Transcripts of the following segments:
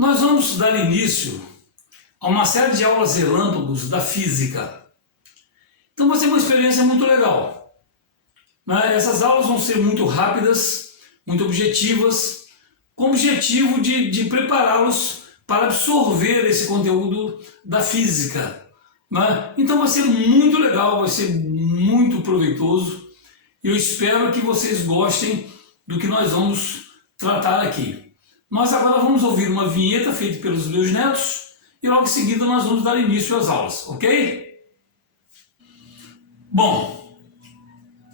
Nós vamos dar início a uma série de aulas relâmpagos da física. Então vai ser uma experiência muito legal. Essas aulas vão ser muito rápidas, muito objetivas, com o objetivo de prepará-los para absorver esse conteúdo da física. Então vai ser muito legal, vai ser muito proveitoso. Eu espero que vocês gostem do que nós vamos tratar aqui. Nós agora vamos ouvir uma vinheta feita pelos meus netos e logo em seguida nós vamos dar início às aulas, ok? Bom,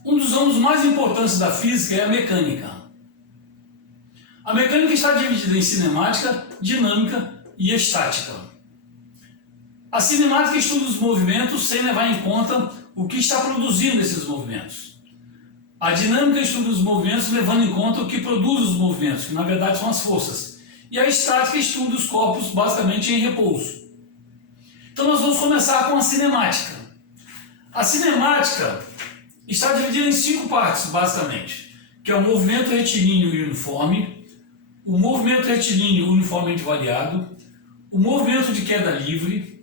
um dos ramos mais importantes da física é a mecânica. A mecânica está dividida em cinemática, dinâmica e estática. A cinemática estuda os movimentos sem levar em conta o que está produzindo esses movimentos. A dinâmica estuda os movimentos levando em conta o que produz os movimentos, que na verdade são as forças. E a estática estuda os corpos basicamente em repouso. Então nós vamos começar com a cinemática. A cinemática está dividida em 5 partes, basicamente, que é o movimento retilíneo e uniforme, o movimento retilíneo uniformemente variado, o movimento de queda livre,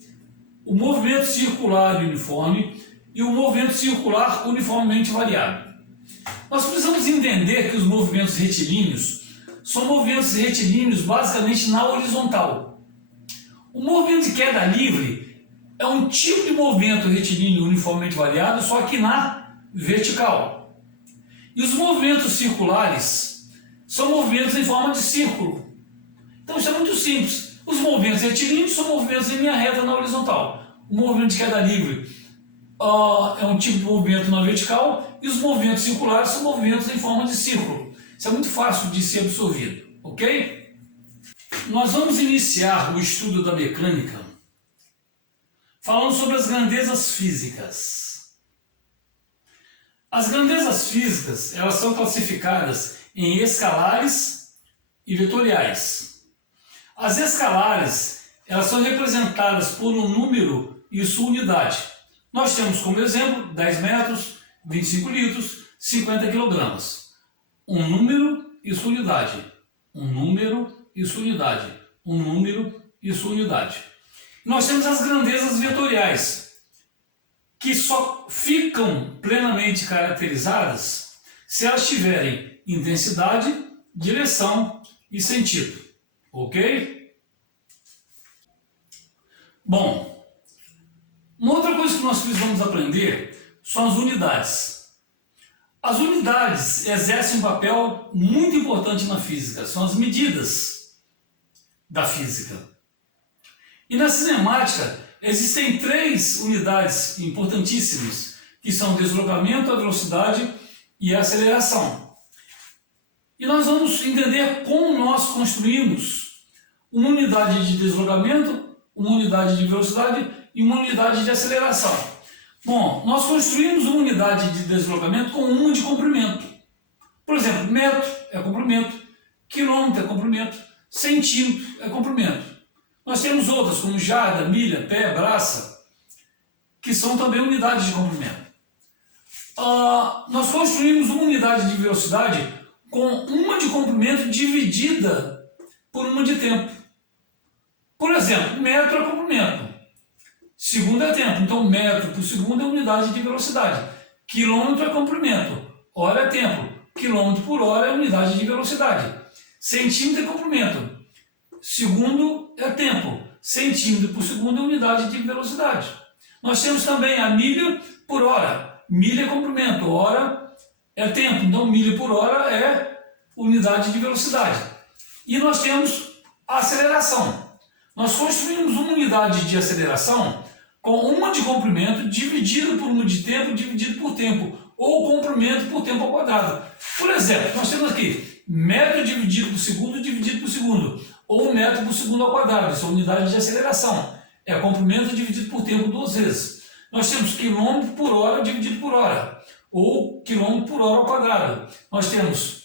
o movimento circular e uniforme e o movimento circular uniformemente variado. Nós precisamos entender que os movimentos retilíneos são movimentos retilíneos basicamente na horizontal. O movimento de queda livre é um tipo de movimento retilíneo uniformemente variado, só que na vertical. E os movimentos circulares são movimentos em forma de círculo. Então isso é muito simples. Os movimentos retilíneos são movimentos em linha reta na horizontal. O movimento de queda livre é um tipo de movimento na vertical e os movimentos circulares são movimentos em forma de círculo. Isso é muito fácil de ser absorvido, ok? Nós vamos iniciar o estudo da mecânica falando sobre as grandezas físicas. As grandezas físicas, elas são classificadas em escalares e vetoriais. As escalares, elas são representadas por um número e sua unidade. Nós temos como exemplo 10 metros, 25 litros, 50 quilogramas. Um número e sua unidade. Um número e sua unidade. Um número e sua unidade. Nós temos as grandezas vetoriais, que só ficam plenamente caracterizadas se elas tiverem intensidade, direção e sentido. Ok? Bom, uma outra coisa que nós precisamos aprender são as unidades. As unidades exercem um papel muito importante na física, são as medidas da física. E na cinemática existem 3 unidades importantíssimas, que são o deslocamento, a velocidade e a aceleração. E nós vamos entender como nós construímos uma unidade de deslocamento, uma unidade de velocidade e uma unidade de aceleração. Bom, nós construímos uma unidade de deslocamento com uma de comprimento. Por exemplo, metro é comprimento, quilômetro é comprimento, centímetro é comprimento. Nós temos outras como jarda, milha, pé, braça, que são também unidades de comprimento. Nós construímos uma unidade de velocidade com uma de comprimento dividida por uma de tempo. Por exemplo, metro é comprimento. Segundo é tempo, então metro por segundo é unidade de velocidade. Quilômetro é comprimento, hora é tempo, quilômetro por hora é unidade de velocidade. Centímetro é comprimento, segundo é tempo, centímetro por segundo é unidade de velocidade. Nós temos também a milha por hora, milha é comprimento, hora é tempo, então milha por hora é unidade de velocidade. E nós temos a aceleração. Nós construímos uma unidade de aceleração com uma de comprimento dividido por uma de tempo dividido por tempo, ou comprimento por tempo ao quadrado. Por exemplo, nós temos aqui metro dividido por segundo, ou metro por segundo ao quadrado, isso é a unidade de aceleração. É comprimento dividido por tempo 2 vezes. Nós temos quilômetro por hora dividido por hora, ou quilômetro por hora ao quadrado. Nós temos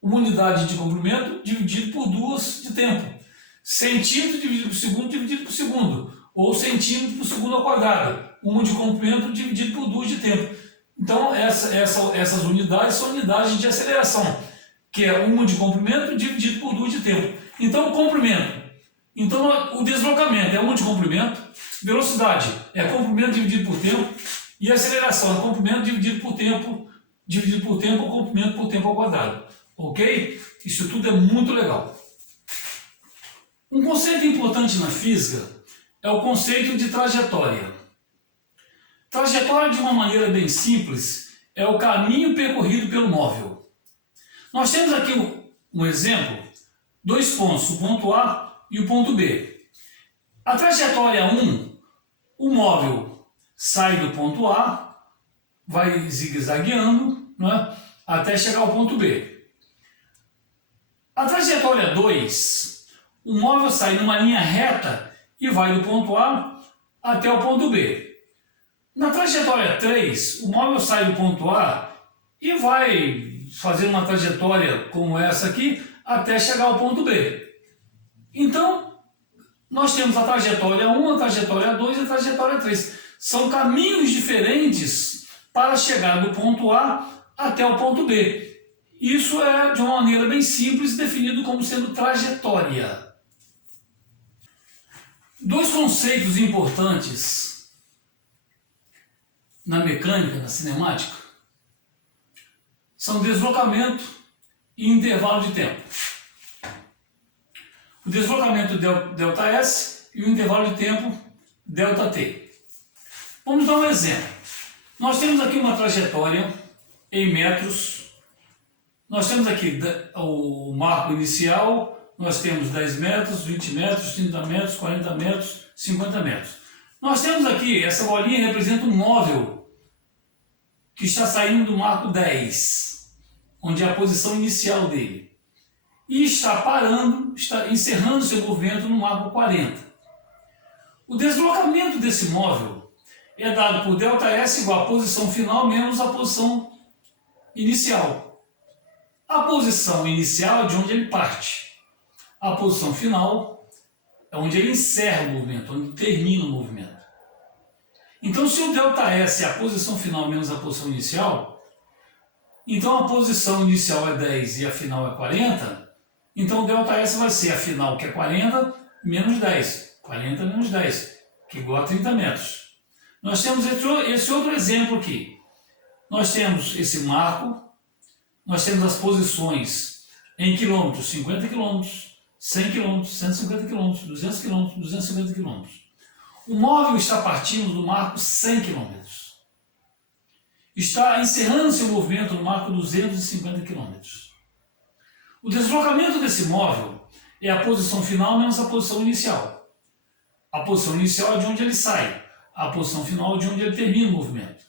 uma unidade de comprimento dividido por 2 de tempo. Centímetro dividido por segundo, ou centímetro por segundo ao quadrado, uma de comprimento dividido por 2 de tempo. Então essas unidades são unidades de aceleração, que é uma de comprimento dividido por 2 de tempo. Então o comprimento Então, o deslocamento é 1 de comprimento, velocidade é comprimento dividido por tempo, e aceleração é comprimento dividido por tempo, ou comprimento por tempo ao quadrado. Ok? Isso tudo é muito legal. Um conceito importante na física é o conceito de trajetória. Trajetória, de uma maneira bem simples, é o caminho percorrido pelo móvel. Nós temos aqui um exemplo, 2 pontos, o ponto A e o ponto B. A trajetória 1, o móvel sai do ponto A, vai zigue-zagueando, né, até chegar ao ponto B. A trajetória 2, o móvel sai numa linha reta e vai do ponto A até o ponto B. Na trajetória 3, o móvel sai do ponto A e vai fazer uma trajetória como essa aqui até chegar ao ponto B. Então, nós temos a trajetória 1, a trajetória 2 e a trajetória 3. São caminhos diferentes para chegar do ponto A até o ponto B. Isso é, de uma maneira bem simples, definido como sendo trajetória. 2 conceitos importantes na mecânica, na cinemática, são deslocamento e intervalo de tempo. O deslocamento ΔS e o intervalo de tempo ΔT. Vamos dar um exemplo. Nós temos aqui uma trajetória em metros. Nós temos aqui o marco inicial, nós temos 10 metros, 20 metros, 30 metros, 40 metros, 50 metros. Nós temos aqui, essa bolinha representa um móvel que está saindo do marco 10, onde é a posição inicial dele. E está parando, está encerrando seu movimento no marco 40. O deslocamento desse móvel é dado por ΔS igual a posição final menos a posição inicial. A posição inicial é de onde ele parte. A posição final é onde ele encerra o movimento, onde termina o movimento. Então, se o ΔS é a posição final menos a posição inicial, então a posição inicial é 10 e a final é 40, então o ΔS vai ser a final, que é 40, menos 10. 40 menos 10, que é igual a 30 metros. Nós temos esse outro exemplo aqui. Nós temos esse marco, nós temos as posições em quilômetros, 50 quilômetros, 100 quilômetros, 150 quilômetros, 200 quilômetros, 250 quilômetros. O móvel está partindo do marco 100 km. Está encerrando seu movimento no marco 250 km. O deslocamento desse móvel é a posição final menos a posição inicial. A posição inicial é de onde ele sai. A posição final é de onde ele termina o movimento.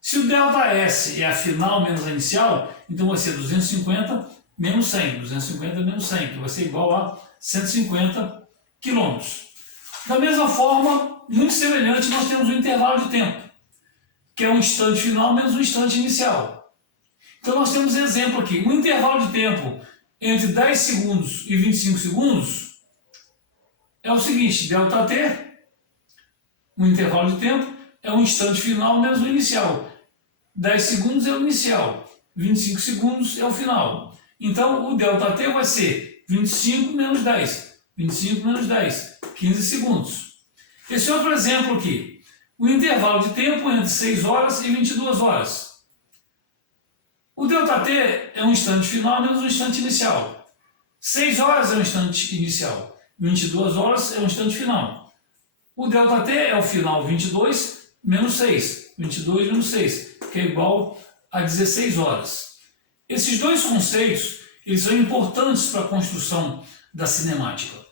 Se o ΔS é a final menos a inicial, então vai ser 250 menos 100. 250 menos 100, que vai ser igual a 150 km. Da mesma forma, muito semelhante, nós temos o intervalo de tempo, que é o instante final menos o instante inicial. Então nós temos exemplo aqui, um intervalo de tempo entre 10 segundos e 25 segundos é o seguinte, ΔT, o intervalo de tempo, é o instante final menos o inicial. 10 segundos é o inicial, 25 segundos é o final. Então o ΔT vai ser 25 menos 10. 25 menos 10, 15 segundos. Esse outro exemplo aqui, o intervalo de tempo entre 6 horas e 22 horas. O ΔT é um instante final menos um instante inicial. 6 horas é um instante inicial, 22 horas é um instante final. O ΔT é o final 22 menos 6, 22 menos 6, que é igual a 16 horas. Esses 2 conceitos, eles são importantes para a construção da cinemática.